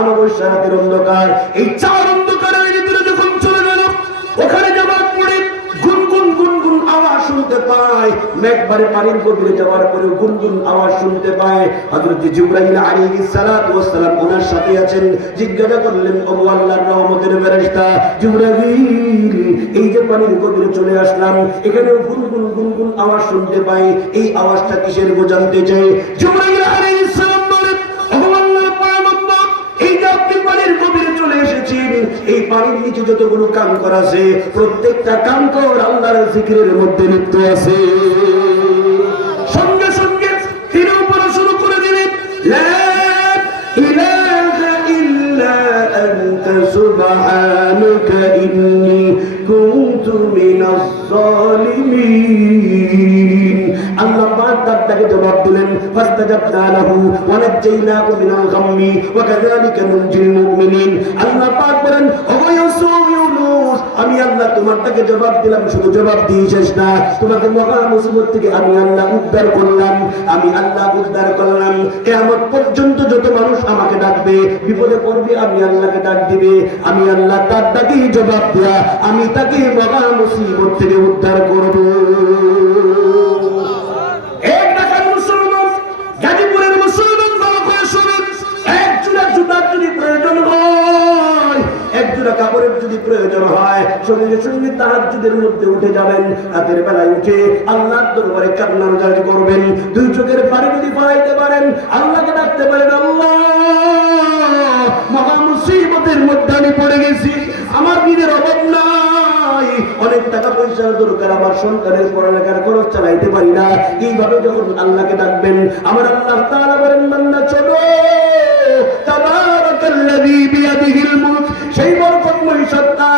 আমাবস্যা রাতের অন্ধকার, এই চার অন্ধকারের ভিতরে যখন চলে গেল, ওখানে যাওয়ার পরে গুনগুন গুনগুন আওয়াজ শুনতে পায়। একবারে পানির গভীরে যাওয়ার পরে গুনগুন আওয়াজ শুনতে পায়। হযরত জিবরাইল আলাইহিস সালাতু ওয়াস সালাম ওনার সাথে আছেন। জিজ্ঞাসা করলেন, ও আল্লাহর রহমতের ফেরেশতা জিবরাইল, এই যে পানির গভীরে চলে আসলাম, এখানে গুনগুন গুনগুন আওয়াজ শুনতে পাই, এই আওয়াজটা কিসের গো জানতে চাই। জিবরাইল আলাইহিস সালাম বলেন, ও আল্লাহর পয়গম্বর, এই যে আপনি পানির গভীরে চলে এসেছেন, এই পানির নিচে যতগুলো কাঙ্কর আছে, প্রত্যেকটা কাঙ্কর আল্লাহর জিকিরের মধ্যে লিপ্ত আছে। সঙ্গে সঙ্গে তিনি উপরে শুরু করে দিলেন, লা ইলাহা ইল্লা আনতা সুবহানাকা ইন্নী কুনতু মিনাজ জালিমিন। আল্লাহ পাক তাকে জবাব দিলেন, ফাস্তাজাবনা লাহু ওয়া নাজ্জাইনাহু মিনাল গাম্মি ওয়া কাযালিকা নুনজিল মুমিনিন। আল্লাহ পাক বলেন, ও ইউসুফ, আমি আল্লাহ তোমার তাকে জবাব দিলাম, শুধু জবাব দিয়ে শেষ না, তোমাকে মহা মুসিবত থেকে আমি আল্লাহ উদ্ধার করলাম, আমি আল্লাহ উদ্ধার করলাম। কিয়ামত পর্যন্ত যত মানুষ আমাকে ডাকবে, বিপদে পড়বে, আমি আল্লাহকে ডাক দিবে, আমি আল্লাহ তার ডাকেই জবাব দেয়া, আমি তাকে মহা মুসিবত থেকে উদ্ধার করব। এক ঢাকার মুসলমান, গাজীপুরের মুসলমান, ভালো করে শুনুন, এক জোড়া জুতার যদি প্রয়োজন হয়, এক জোড়া কাপড়ের যদি প্রয়োজন হয়, সঙ্গে সঙ্গে তাহাজ্জুদের মধ্যে উঠে যাবেন, রাতের বেলায় উঠে আল্লাহর দরবারে কান্নার কাজ করবেন। দুই চোখের পানি যদি পড়াইতে পারেন, আল্লাহকে ডাকতে পারেন, আল্লাহ, মহা মুসিবতের মধ্যে আমি পড়ে গেছি, আমার নিজের অভাব নাই, অনেক টাকা পয়সার দরকার, আমার সন্তানের পড়ালেখার খরচ চালাইতে পারি না। এইভাবে যখন আল্লাহকে ডাকবেন, আমার আল্লাহ তাআলা বলেন, বান্দা চলো, তাবারাকাল্লাযী বিয়াদিহিল মুলক, সেই বরকতময় সত্তা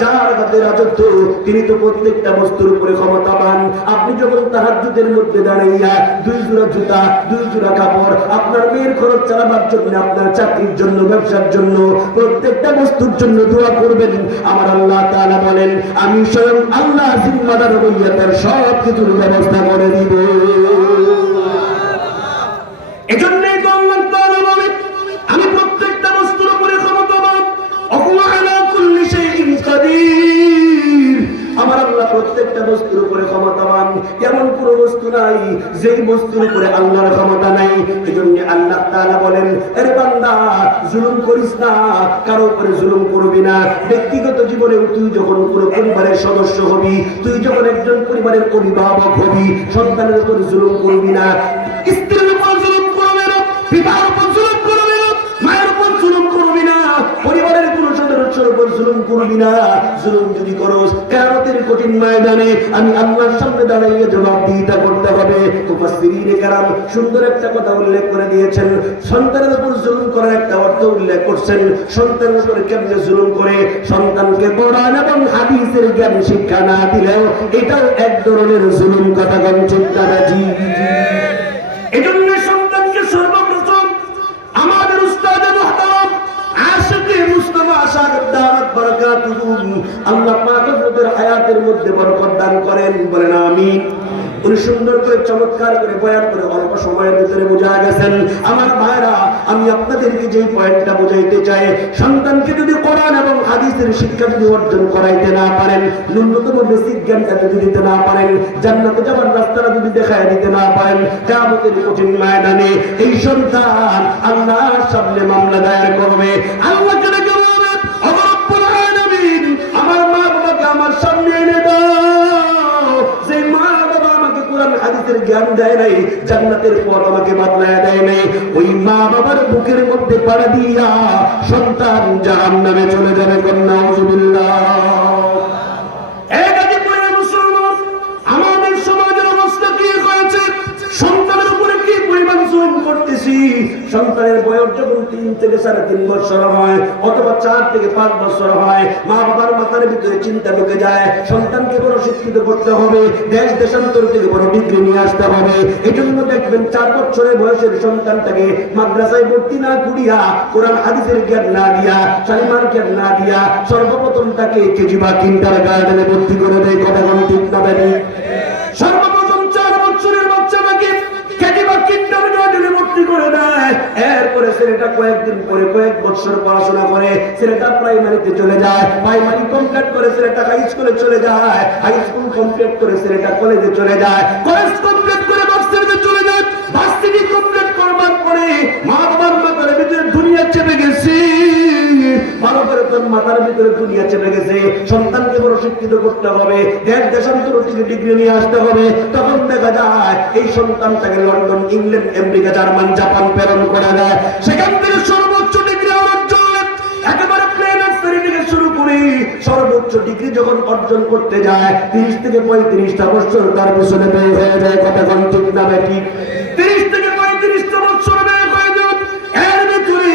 যার হাতে রাজত্ব, তিনি তো প্রত্যেকটা বস্তুর উপরে ক্ষমতাবান। আপনি যখন তাহাজ্জুদের মধ্যে দাঁড়াইয়া দুই জোড়া জুতা, দুই জোড়া কাপড়, আপনার মেয়ের খরচ চালাবার জন্য, আপনার চাকরির জন্য, ব্যবসার জন্য, প্রত্যেকটা বস্তুর জন্য দোয়া করবেন, আমার আল্লাহ তাআলা বলেন, আমি স্বয়ং আল্লাহ জিম্মাদার হইয়া তার সব কিছুর ব্যবস্থা করে দিব। এজন্যই তো আল্লাহ তাআলা বলেন, আমি প্রত্যেকটা বস্তুর উপরে ক্ষমতাবান, ওয়া আলা কুল্লি শাইইন কাদির। আমার আল্লাহ প্রত্যেকটা বস্তুর উপরে ক্ষমতাবান, এমন কোন বস্তু নাই যেই বস্তুর উপরে আল্লাহর ক্ষমতা নাই। এজন্য আল্লাহ তাআলা বলেন, আরে বান্দা, জুলুম করিস না, কারো উপরে জুলুম করবি না। ব্যক্তিগত জীবনে তুই যখন পুরো পরিবারের সদস্য হবি, তুই যখন একজন পরিবারের অভিভাবক হবি, সন্তানের উপর জুলুম করবি না, স্ত্রীর উপর জুলুম করবি না, পিতার উপর জুলুম করবি না, মায়ের উপর জুলুম করবি না, পরিবারের কোন সদস্যের উপর জুলুম করবি না। জুলুম যদি করোস, কিয়ামতের কঠিন ময়দানে আমি আল্লাহর সামনে দাঁড়িয়ে জবাবদিহিতা করতে হবে। মুফাসসিরিনে কেরাম সুন্দর একটা কথা উল্লেখ করে দিয়েছেন, সন্তানের উপর জুলুম করার একটা অর্থ উল্লেখ করছেন। সন্তানের উপর কেমনে জুলুম করে, সন্তানকে কোরআন এবং হাদিসের জ্ঞান শিক্ষা না দিলেও এটাও এক ধরনের জুলুম। কথা কোন চিন্তা বাজি। এজন্য সন্তানকে সর্বপ্রথম আমাদের উস্তাদ মুহতারাম আশিকে মুস্তাফা সাহেব দাওয়াত বারাকাতুহু, আল্লাহ পাক ওদের হায়াতের মধ্যে বরকত দান করেন, বলেন আমিন। উনি সুন্দর করে চমৎকার করে বয়ান করে অল্প সময়ের ভিতরে বোঝা গেছেন। আমার ভাইরা, আমি আপনাদেরকে যেই পয়েন্টটা বোঝাইতে চাই, সন্তানকে যদি কোরআন এবং হাদিসের শিক্ষা যদি অর্জন করাইতে না পারেন, ন্যূনতম বেসিক জ্ঞানটা যদি দিতে না পারেন, জান্নাতে যাওয়ার রাস্তাটা যদি দেখায় দিতে না পারেন, কিয়ামতের কঠিন ময়দানে এই সন্তান আল্লাহর সামনে মামলা দায়ের করবে। আল্লাহকে ডেকে বলবে, ও রব্বুল আলামিন, আমার মা বাবাকে আমার সামনে এনে দাও, যে মা বাবা আমাকে কোরআন হাদিসের জ্ঞান দেয় নাই, জান্নাতের পথ আমাকে বাতলায় দেয় নাই, ওই মা বাবার বুকের মধ্যে পাড়া দিয়া সন্তান জাহান্নামে চলে যাবে। কন্যা নাউজুবিল্লাহ। আমাদের সমাজের অবস্থা কি হয়েছে, সন্তানের উপরে কি পরিমাণ জুলুম করতেছি। সন্তানের বয়স যখন 3 থেকে 3.5 বছর হয়, অথবা 4 থেকে 5 বছর হয়, মা বাবার মাথার ভিতরে চিন্তা ঢুকে যায়, সন্তানকে বড় শিক্ষিত করতে হবে, দেশ দেশান্তর থেকে বড় ডিগ্রি নিয়ে আসতে হবে। এই জন্য দেখবেন 4 বছরের বয়সের সন্তানটাকে মাদ্রাসায় ভর্তি না করিয়া, কোরআন হাদিসের জ্ঞান না দিয়া, শালিমার জ্ঞান না দিয়া, সর্বপ্রথম তাকে কেজি বা কিন্ডারগার্টেনে ভর্তি করে দেয়। কথা কোন ঠিক না বেশি? সর্বপ্রথম 4 বছরের বাচ্চাটাকে কেজি বা কিন্ডারগার্টেনে ভর্তি ভর্তি করে দেয়। এরপরে ছেলেটা কয়েকদিন পরে কয়েক বছর পড়াশোনা করে ছেলেটা প্রাইমারিতে চলে যায়, প্রাইমারি কমপ্লিট করে ছেলেটা হাই স্কুলে চলে যায়, হাই স্কুল কমপ্লিট করে ছেলেটা কলেজে চলে যায়, কলেজ কমপ্লিট করে ভার্সিটিতে চলে যায়, ভার্সিটি কমপ্লিট করবার পরে মা বাবার মাথার ভিতরে দুনিয়া চেপে গেছে, ভালো করে তোর মাথার ভিতরে দুনিয়া চেপে গেছে, সন্তানকে বড় শিক্ষিত করতে হবে, দেশান্তর থেকে ডিগ্রি নিয়ে আসতে হবে। তখন দেখা যায় এই সন্তানটাকে London, England, America, German, Japan প্রেরণ করা যায়। সেখান থেকে সর্বোচ্চ ডিগ্রি অর্জন, একেবারে প্লে-নার্সারি থেকে শুরু করে সর্বোচ্চ ডিগ্রি যখন অর্জন করতে যায় 30 থেকে 35টা বছর তার পিছনে ব্যয় হয়ে যায়। কথা কোন ঠিক না বেঠিক? 30 থেকে 35টা বছর ব্যয় হয়ে যায়। এর ভিতরে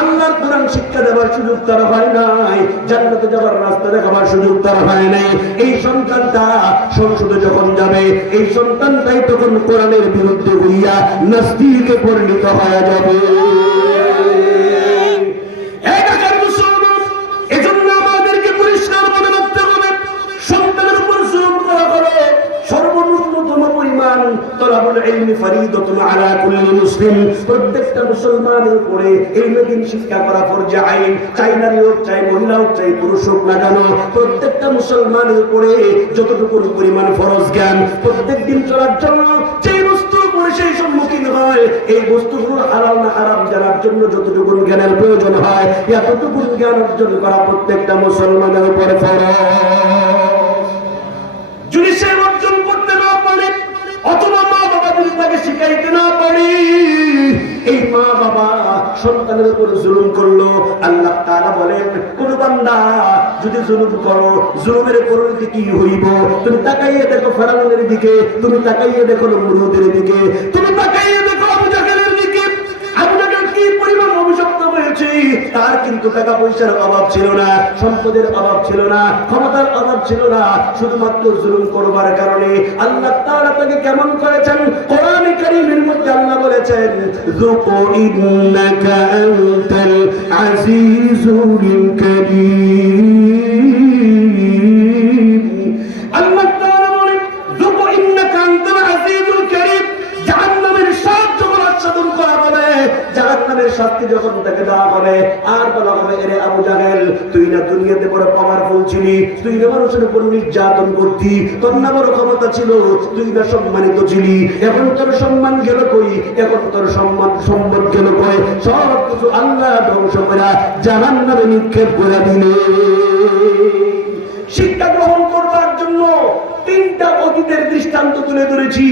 আল্লাহর কোরআন শিক্ষা দেওয়ার সুযোগ তার হয় নাই, জান্নাতে যাওয়ার রাস্তা দেখাবার সুযোগ তার হয় নাই। এই সন্তানটা সংসদে যখন যাবে, এই সন্তানটাই তখন কোরআনের বিরুদ্ধে হইয়া নাস্তিকে পরিণত হয়ে যাবে। এজন্য আমাদেরকে পরিষ্কার মনে রাখতে হবে, সন্তানের উপর জুলুম করা হলো সর্বনিম্নতম পরিমাণ তলাবুল ইলমি ফরিদাতুন আলা কুল্লি মুসলিম। প্রত্যেকটা মুসলমানের উপরে ইলমে দ্বীন শিক্ষা করা ফরজ আইন, চাই নারী হোক, চাই মহিলা হোক, চাই পুরুষ হোক না কেন, প্রত্যেকটা মুসলমানের উপরে যতটুকু পরিমাণ ফরজ জ্ঞান প্রত্যেক দিন চলার জন্য যে বস্তু পরে সেই সম্মুখীন হয়, এই বস্তুগুলো হালাল না হারাম জানার জন্য যতটুকু জ্ঞানের প্রয়োজন হয়, এতটুকু জ্ঞান অর্জন করা প্রত্যেকটা মুসলমানের উপরে ফরজ। যদি সে অর্জন করতে না পারে অথবা মা বাবা যদি তাকে শিখাইতে না পারে, এই মা বাবা সন্তানের উপর জুলুম করলো। আল্লাহ তাআলা বলেন, কোন বান্দা যদি জুলুম করো, জুলুমের পরিণতি কি হইব? তুমি তাকাইয়ে দেখো ফেরাউনের দিকে, তুমি তাকাইয়ে দেখো নমরুদের দিকে, তুমি তাকাইয়ে দেখো আবু জাহেলের দিকে। আবু জাহেল কি পরিমাণ অভিশপ্ত হয়েছে। তার কিন্তু টাকা পয়সার অভাব ছিল না, সম্পদের অভাব ছিল না, ক্ষমতার অভাব ছিল না, শুধুমাত্র জুলুম করবার কারণে আল্লাহ তাআলা তাকে কেমন করেছেন? কোরআনে কারীমের মধ্যে আল্লাহ বলেছেন, যুকু ইন্নাকা আনতাল আজিজুল কারীম। আল্লাহ তাআলা বলেন, যুকু ইন্নাকা আনতাল আজিজুল কারীম। জাহান্নামের শাস্তি যখন আস্বাদন করা হবে, জাহান্নামের শাস্তি যখন তাকে দেওয়া হবে, আর বলা হবে, এরে আবু জাহেল, তুই না দুনিয়াতে বড় পাওয়ারফুল ছিলি, তুই না মানুষের উপর নির্যাতন করতি, তোর না বড় ক্ষমতা ছিল, তুই না সম্মানিত ছিলি, এখন তোর সম্মান গেল কই? এখন তোর সম্মান সম্পদ গেল কই? সব কিছু আল্লাহ ধ্বংস করে জাহান্নামে নিক্ষেপ করে দিলে। শিক্ষা গ্রহণ করবার জন্য 3টা অতীতের দৃষ্টান্ত তুলে ধরেছি।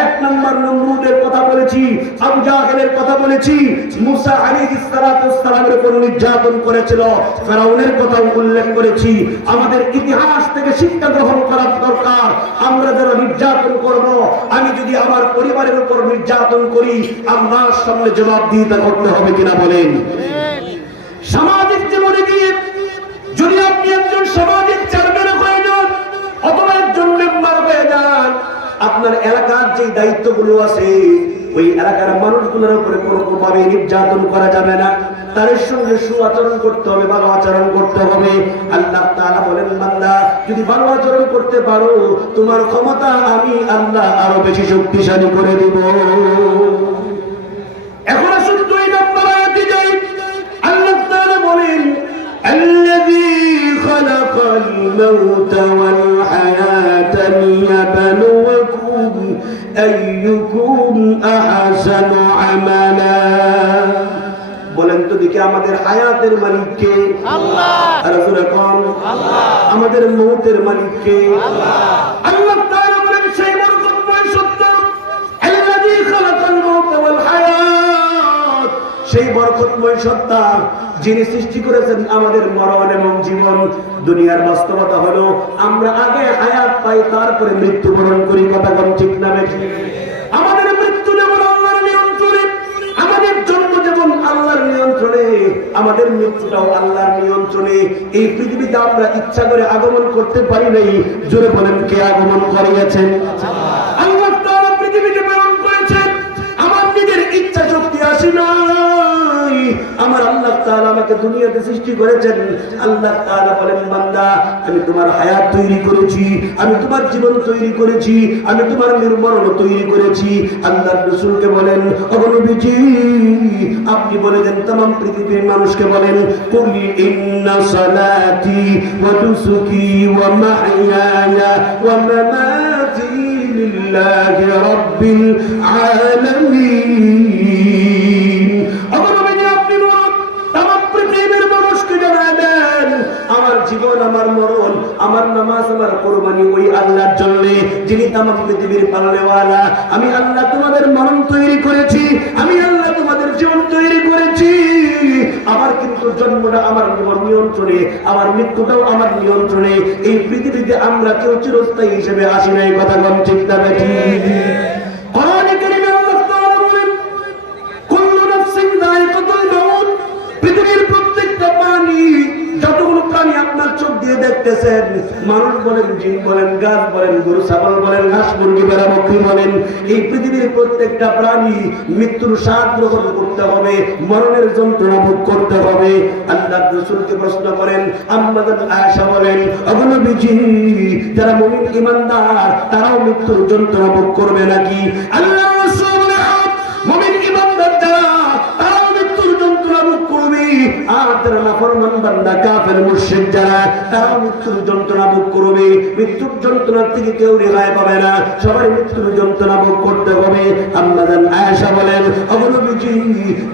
1 নম্বর নমরুদের কথা বলেছি, আবু জাহেলের কথা বলেছি, মুসা আলাইহিস সালামের উপর নির্যাতন করেছিল, ফেরাউনের কথা উল্লেখ করেছি। আমাদের ইতিহাস থেকে শিক্ষা গ্রহণ করার দরকার। আমরা যারা নির্যাতন করব, আমি যদি আমার পরিবারের উপর নির্যাতন করি, আল্লাহর সামনে জবাবদিহিতা করতে হবে কিনা বলেন? সামাজিক জীবনে গিয়ে যদি আপনি একজন সামাজিক চেয়ারম্যান হয়ে যান অথবা একজন মেম্বার হয়ে যান, আপনার এলাকার যে দায়িত্বগুলো আছে, ওই এলাকার মানুষগুলোর উপরে কোনোভাবে নির্যাতন করা যাবে না, তাদের সঙ্গে সুআচরণ করতে হবে, ভালো আচরণ করতে হবে। আল্লাহ তাআলা বলেন, বান্দা যদি ভালো আচরণ করতে পারো, তোমার ক্ষমতা আমি আল্লাহ আরো বেশি শক্তিশালী করে দেব। এখন আসুন 2 নম্বর আয়াতে যাই। আল্লাহ তাআলা বলেন, الذي خلق الموت والحياة ليبلوكم أيكم أحسن عملا। বলেন তো দেখি, আমাদের হায়াতের মালিক কে? আল্লাহ। আর রাসূল কোন? আল্লাহ। আমাদের মৌতের মালিক কে? আল্লাহ। আল্লাহ তাআলা বলেন, সেই বরকতময় সত্য, الذي خلق الموت والحياة, সেই বরকতময় সত্তা যিনি সৃষ্টি করেছেন আমাদের মরণ এবং জীবন। দুনিয়ার বাস্তবতা হলো আমরা আগে হায়াত পাই, তারপরে মৃত্যুবরণ করি। কথা কোন ঠিক না বেঠিক? আমাদের মৃত্যু যেমন আল্লাহর নিয়ন্ত্রণে, আমাদের জন্ম যেমন আল্লাহর নিয়ন্ত্রণে, আমাদের মৃত্যুটাও আল্লাহর নিয়ন্ত্রণে। এই পৃথিবীতে আমরা ইচ্ছা করে আগমন করতে পারি নাই। জোরে বলেন, কে আগমন করিয়েছেন? আল্লাহ তাআলা পৃথিবীতে প্রেরণ করেছেন। আমার নিজের ইচ্ছা শক্তি আসে নাই, আমার আল্লাহ আল্লাহ তাআলা আমাকে দুনিয়াতে সৃষ্টি করেছেন। আল্লাহ তাআলা বলেন, বান্দা আমি তোমার হায়াত তৈরি করেছি, আমি তোমার জীবন তৈরি করেছি, আমি তোমার মরণ তৈরি করেছি। আল্লাহর রাসূলকে বলেন, ওগো নবীজি আপনি বলে দেন तमाम পৃথিবীর মানুষকে বলেন, কুল ইন্না সালাতি ওয়া নুসুকি ওয়া মাহইয়ায়া ওয়া মামাতি লিল্লাহি রাব্বিল আলামিন। ওগো নবীজি আপনি বলুন तमाम পৃথিবীর মানুষকে জানায় দেন, আমার জীবন, আমার মরণ, আমার নামাজ, আমার কুরবানি ওই আল্লাহর জন্য, যিনি तमाम পৃথিবীর পালনেওয়ালা। আমি আল্লাহ তোমাদের মরণ তৈরি করেছি, আমি আল্লাহ তোমাদের জীবন তৈরি করেছি। আমার কিন্তু জন্মটা আমার নিয়ন্ত্রণে, আমার মৃত্যুটাও আমার নিয়ন্ত্রণে। এই পৃথিবীতে আমরা কেউ চিরস্থায়ী হিসেবে আসি নাই, কথা কম ঠিক না বেঠিক? কোরআনে কারীমে আল্লাহ তাআলা বলেন, কুল্লু নাফসিন যায়িকাতুল মাউত। পৃথিবীর প্রত্যেকটা প্রাণী, যতগুলো প্রাণী আপনার চোখ দিয়ে দেখতেছেন, মানুষ বলেন, জিন বলেন, গাছ বলেন, গরু ছাগল বলেন, হাঁস মুরগি ভেড়া বকরি বলেন, এই পৃথিবীর প্রত্যেকটা প্রাণী মৃত্যুর স্বাদ গ্রহণ করতে হবে, মরণের যন্ত্রণা ভোগ করতে হবে। আল্লাহর রাসূলকে প্রশ্ন করেন, আম্মা আয়েশা বলেন, ওগো নবীজি যারা মুমিন ঈমানদার তারাও মৃত্যুর যন্ত্রণা ভোগ করবে নাকি? আল্লাহর রাসূল বলেন, মুমিন ঈমানদার যারা তারাও মৃত্যুর যন্ত্রণা ভোগ করবে, আর যারা নাফরমান বান্দা কাফের মুশরিক যারা তারাও মৃত্যুর যন্ত্রণা ভোগ করবে। মৃত্যুর যন্ত্রণা থেকে কেউ রেহাই পাবে না, সবাই মৃত্যুর যন্ত্রণা ভোগ করতে হবে। আম্মা আয়েশা বলেন, ওগো নবীজি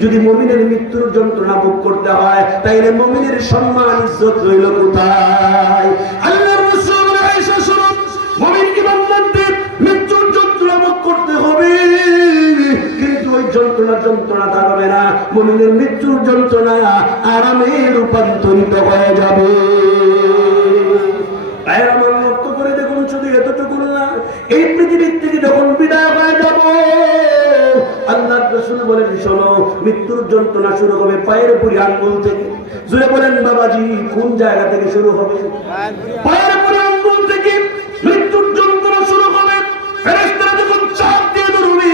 যদি মুমিনের মৃত্যুর যন্ত্রণা ভোগ করতে হয় তাইলে মুমিনের সম্মান ইজ্জত রইল কোথায়? আল্লাহর রাসূল আয়েশা শুনুন, মুমিন ঈমানদারদের মৃত্যুর যন্ত্রণা ভোগ করতে হবে, কিন্তু ওই যন্ত্রণা থাকবে না। মুমিনের মৃত্যুর যন্ত্রণা আরামে রূপান্তরিত হয়ে যাবে। তাই আমার লক্ষ্য করে দেখুন, শুধু এতটুকু না, এই পৃথিবীর থেকে যখন বিদায় হয়ে যাব, আল্লাহর রাসূল বলেন, শোনো মৃত্যুর যন্ত্রণা শুরু হবে পায়ের উপরি আঙ্গুল থেকে। জোরে বলেন বাবাজি, কোন জায়গা থেকে শুরু হবে? পায়ের উপরি আঙ্গুল থেকে মৃত্যুর যন্ত্রণা শুরু হবে। ফেরেশতারা যখন চাপ দিয়ে ধরবে,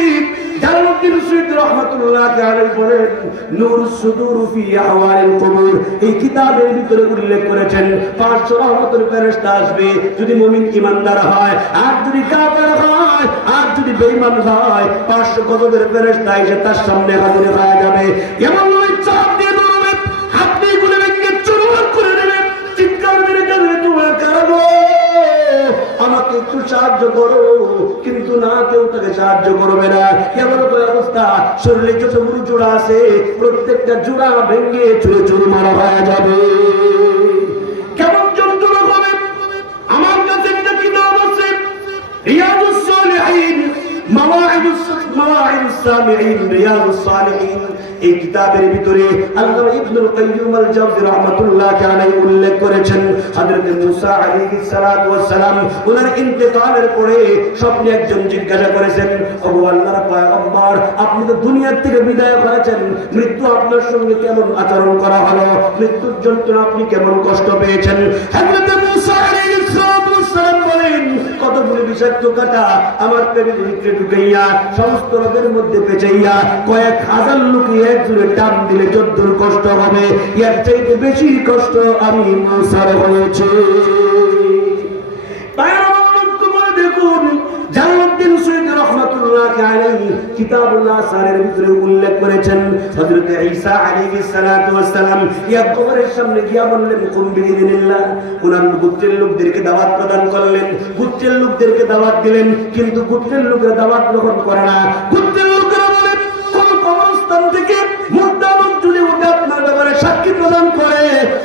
জালালউদ্দিন সুয়ুতী রাহমাতুল্লাহি আলাইহি বলেন, নূরুস সুদুর ফি আহওয়ালিল কুবুর, এই কিতাবের ভিতরে উল্লেখ করেছেন 500 রহমতের ফেরেশতা আসবে যদি মুমিন ঈমানদার হয়, আর যদি কাফের হয়, আর যদি বেঈমান হয়, 500 গজবের ফেরেশতা এসে তার সামনে হাজির হয়ে যাবে। এমন ওই চাপ দিয়ে ধরবে, আপনি গুলো ভেঙে চুরমার করে দেবে, চিৎকার মেরে কাঁদবে, তোমার কারো আমাকে একটু সাহায্য করো, কিন্তু না, কেউ তাকে সাহায্য করবে না। এমন অবস্থা, শরীরে যত গুরু জোড়া আছে প্রত্যেকটা জোড়া ভেঙে চুরে চুরমার হয়ে যাবে। কেমন যন্ত্রণা হবে? আমার কাছে একটা কিতাব আছে, রিয়াদুস সালিহিন, মাওয়াইদুস সামিঈন, রিয়াদুস সালিহিন। এই কিতাবের ভিতরে আল্লামা ইবনুল কাইয়্যিম আল জাওযী রাহমাতুল্লাহি আলাইহি উল্লেখ করেছেন, হযরত মুসা আলাইহিস সালাতু ওয়াস সালাম ওনার ইন্তেকালের পরে স্বপ্নে একজন জিজ্ঞাসা করেছেন, ওগো আল্লাহর পয়গম্বর, আপনি তো দুনিয়া থেকে বিদায় হয়েছেন, মৃত্যু আপনার সঙ্গে কেমন আচরণ করা হলো? মৃত্যুর যন্ত্রণা আপনি কেমন কষ্ট পেয়েছেন? হযরত মুসা আলাইহিস সালাতু ওয়াস সালাম বলেন, কতগুলো বিষাক্ত কাঁটা আমার পেটের ভিতরে ঢুকাইয়া সমস্ত রোগের মধ্যে পেঁচাইয়া কয়েক হাজার লোকে একজনে টান দিলে যদ্দুর কষ্ট হবে, এর চাইতে বেশি কষ্ট আমি মুসার হয়েছে। তাই আমার তোমার দেখুন, জালালউদ্দিন সুয়ুতী রাহমাতুল্লাহি আলাইহি কিতাবুল্লাহ সারের ভিতরে উল্লেখ করেছেন, হযরত ঈসা আলাইহিস সালাতু ওয়াস সালাম ইয়া কবরের সামনে গিয়া বললেন, কুম বিইذنিল্লাহ। ওনার গোত্রের লোকদেরকে দাওয়াত প্রদান করলেন, গোত্রের লোকদেরকে দাওয়াত দিলেন, কিন্তু গোত্রের লোকেরা দাওয়াত গ্রহণ করে না। গোত্রের লোকেরা বলে, কোন কবরস্থান থেকে মুর্দা লোক যদি ওঠে আপনার ব্যাপারে সাক্ষী প্রদান করে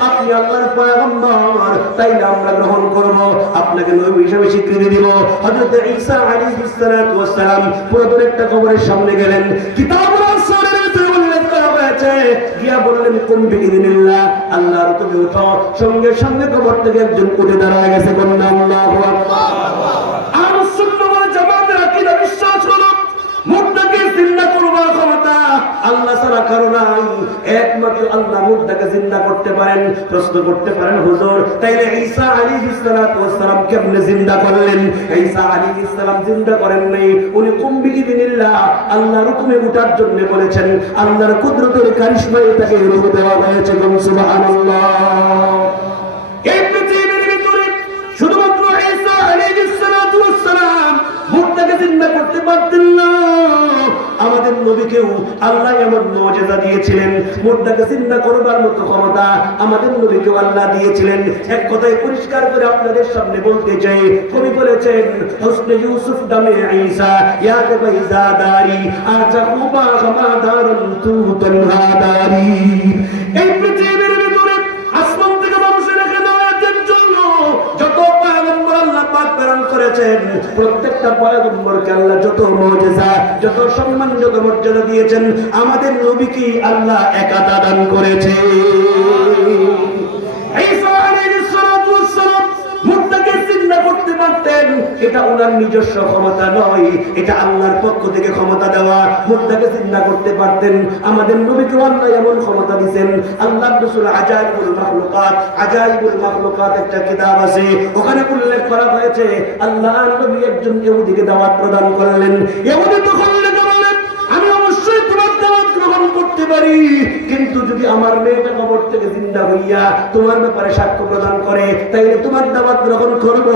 আপনি আল্লাহর পয়গম্বর, তাইলে আমরা গ্রহণ করব, আপনাকে নবী হিসেবে স্বীকৃতি দিব। হযরত ঈসা আলাইহিস সালাতু ওয়াস সালাম পুরাতন একটা কবরের সামনে গেলেন, কিতাবুল আসরের ভিতরে উল্লেখ করা হয়েছে, গিয়া বললেন, কুম বিইذنিল্লাহ, আল্লাহর তুমি ওঠো। সঙ্গে সঙ্গে কবর থেকে একজন উঠে দাঁড়ায় গেছে, বললেন আল্লাহু আকবার। আহলুস সুন্নাহ ওয়াল জামাতের আকীদা বিশ্বাস হলো মুর্দাকে জিন্দা করবার ক্ষমতা আল্লাহ ছাড়া কারো নাই, একমাত্র আল্লাহ মুর্দাকে জিন্দা করতে পারেন। প্রশ্ন করতে পারেন হুজুর তাইলে ঈসা আলাইহিস সালাতু ওয়াস সালাম কেমনে জিন্দা করলেন? ঈসা আলাইহিস সালাম জিন্দা করেন নাই, উনি কুম্বি ইদিনিল্লাহ আল্লাহর হুকুমে উঠার জন্য বলেছেন, আল্লাহর কুদরতের কারিশমায় তাকে রূহ দেওয়া হয়েছে। সুবহানাল্লাহ। এই পৃথিবীর ভিতরে শুধুমাত্র ঈসা আলাইহিস সালাতু ওয়াস সালাম মুর্দাকে জিন্দা করতে পারতেন না, আমাদের নবীকেও আল্লাহ এমন মুজিজা দিয়েছিলেন, মুর্দাকে জিন্দা করবার মতো ক্ষমতা আমাদের নবীকেও আল্লাহ দিয়েছিলেন। এক কথায় পরিষ্কার করে আপনাদের সামনে বলতে চাই, কবি বলেছেন হুসনে ইউসুফ দামে ঈসা ইয়া বাইজাদারি আজা কুবা গামাদারুন তু তনহাদারি। এই পৃথিবীর ভিতরে আসমান থেকে মানুষের খেদমতের জন্য যত পয়গম্বর আল্লাহ পাক প্রেরণ করেছেন, প্রত্যেকটা পয়গম্বরকে আল্লাহ যত মুজিজা, যত সম্মান, যত মর্যাদা দিয়েছেন, আমাদের নবীকে আল্লাহ একাতা দান করেছে। ঈসা আলাইহিস সালাতু ওয়াস সালাম মুর্দাকে জিন্দা করতে পারতেন, এটা ওনার নিজস্ব ক্ষমতা নয়, এটা আল্লাহর পক্ষ থেকে ক্ষমতা দেওয়া। মুর্দাকে জিন্দা করতে পারতেন, আমাদের নবীকে আল্লাহ এমন ক্ষমতা দিবেন। আল্লাহর রাসূল আজাইবুল মাখলুকাত একটা কিতাব আছে, ওখানে উল্লেখ করা হয়েছে আল্লাহর নবী একজন ইহুদিকে দাওয়াত প্রদান করলেন। ইহুদি তখন বললেন, আমি অবশ্যই তোমার দাওয়াত গ্রহণ করতে পারি, কিন্তু যদি আমার মেয়েটা কবর থেকে জিন্দা হইয়া তোমার ব্যাপারে সাক্ষ্য প্রদান করে তাইলে তোমার দাওয়াত গ্রহণ করব।